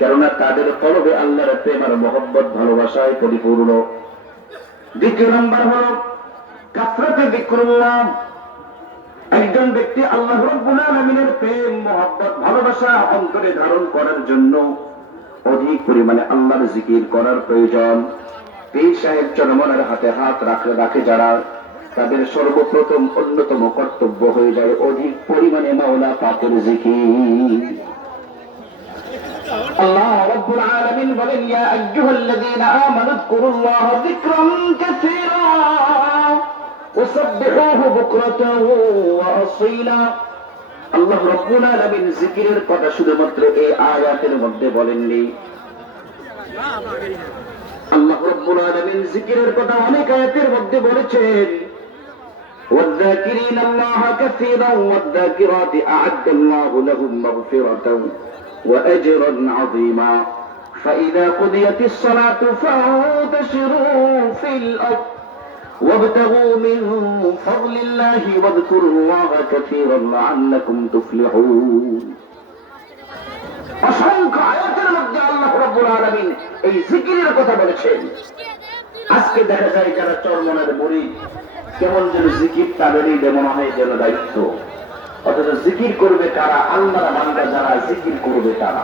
কেননা তাদের কলবে আল্লাহর প্রেম আর মহব্বত, ভালোবাসায় পরিপূর্ণ। দ্বিতীয় নম্বর হল কাফরাতে বিক্রুল্লাহ একজন ব্যক্তি আল্লাহ রব্বুল আলামিনের প্রেম, মহব্বত, ভালোবাসা অন্তরে ধারণ করার জন্য অধিক পরিমাণে আল্লাহর জিকির করার প্রয়োজন। পীর সাহেব চরমনের হাতে হাত রাখে রাখে যারা, তাদের সর্বপ্রথম অন্যতম কর্তব্য হয়ে যায় অধিক পরিমাণে মাওলা পাকের জিকির। বলেন ইয়া আইয়ুহাল্লাযীনা আমানু যকুরুল্লাহ যিকরান কাসীরা ওয়াসাব্বিহুহু বুকরাতান ওয়া আসীলা আল্লাহ রব্বুল আলামিন জিকিরের কথা শুধুমাত্র এই আয়াতের মধ্যে বলেননি আল্লাহ রব্বুল আলামিন জিকিরের কথা অনেক আয়াতের মধ্যে বলেছেন والذاكرين الله كثيرا والذاكرات أعد الله لهم مغفرة وأجرا عظيما فإذا قضيت الصلاة فانتشروا في الأرض وابتغوا من فضل الله واذكروا الله كثيرا لعلكم تفلحون অসংখ্য আয়াতের মধ্যে আল্লাহ রব্বুল আলামিন এই জিকিরের কথা বলেছেন আজকে দেখা যায় যারা চরমনের মুড়ি কেমন যেন জিকির তাদেরই মনে হয় যেন দায়িত্ব অথচ জিকির করবে কারা আল্লাহ বান্দা যারা জিকির করবে তারা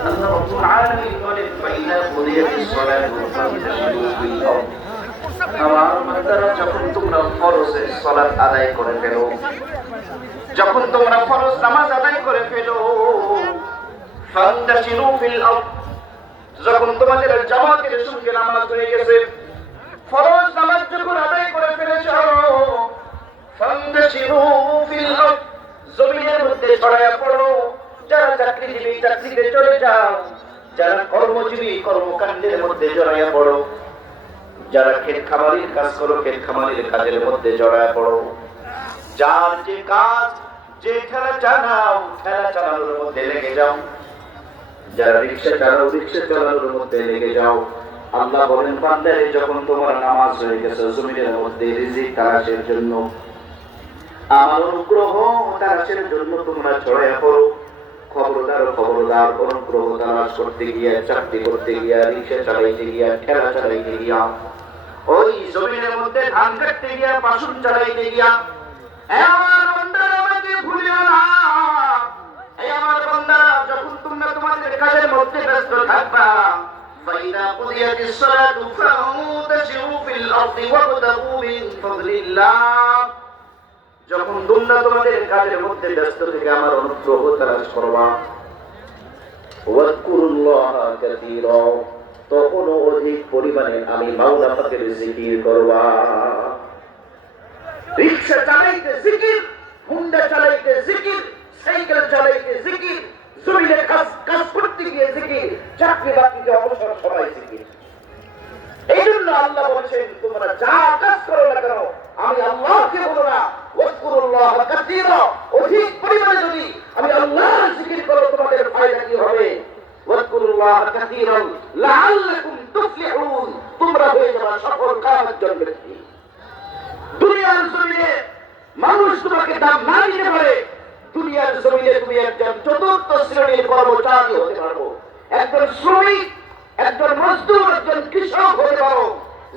আল্লাহ রব্বুল আদায় করে ফেলো যখন তোমরা ফরজ নামাজ আদায় করে ফেলো ফান্তাশিরু ফিল আরদ যখন তোমাদের জামাতের সঙ্গে নামাজ হয়ে গেছে, ফরজ নামাজ যখন আদায় করে চাকরিতে চলে যাও, যারা কর্মজীবী কর্মকাণ্ডের মধ্যে জড়াইয়া পড়ো, যারা ক্ষেত খামারির কাজ করো, ক্ষেত খামারির কাজের মধ্যে জড়ায় পড়ো। যার যে কাজ, যে ঠেলা চালাও, ঠেলা চালানোর মধ্যে লেগে যাও। যারা রিক্সা চালাও, রিক্সা চালানোর মধ্যে লেগে যাও। আল্লাহ বলেন, বান্দারে, যখন তোমার নামাজ হয়ে গেছে, জমিনের মধ্যে রিজিক তারাশের জন্য, আমার অনুগ্রহ তারাশের জন্য তোমরা ছড়াইয়া পড়ো। খবরদার খবরদার অনুগ্রহ তালাশ করতে গিয়া চাকরি করতে গিয়া রিক্সা চালাইতে গিয়া ঠেলা চালাইতে গিয়া ওই জমিনের মধ্যে ধান কাটতে গিয়া বাসন চালাইতে গিয়া এ আমার বান্দারা আমাকে ভুলিও না এই আমার বান্দারা যখন তোমরা তোমাদের কাজের মধ্যে ব্যস্ত থাকবা فإذا قضيت الصلاة فانتشروا في الأرض وابتغوا من فضل الله যখন তোমরা তোমাদের কাজের মধ্যে ব্যস্ত থেকে আমার অনুগ্রহ তালাশ করবা। ওয়াজকুরুল্লাহ কাসীরা তখন অধিক পরিমাণে আমি মাওলা পাকের জিকির করবা। রিক্সা চালাইতে জিকির, হুন্ডা চালাইতে জিকির, সাইকেল চালাইতে জিকির, জমিনে কাজ কাজ করতে গিয়ে জিকির, চাকরি বাকরিতে অবসর সবাই জিকির। এই জন্য আল্লাহ বলছেন, তোমরা যা কাজ করো না কেন, আমি আল্লাহকে বলো না ওয়াজকুরুল্লাহ কাসীরা। অধিক আমি আল্লাহর জিকির করো, তোমাদের ফায়দা কি হবে? ওয়াজকুরুল্লাহ তোমরা হয়ে মানুষ তোমাকে দাম না দিতে পারে। দুনিয়ার জমিনে তুমি একজন চতুর্থ শ্রেণির কর্মচারী হতে পারো একজন শ্রমিক, একজন মজদুর, একজন কৃষক হতে পারো।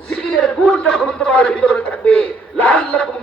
জিকিরের গুণ যখন তোমার ভিতরে থাকবে, লাআল্লাকুম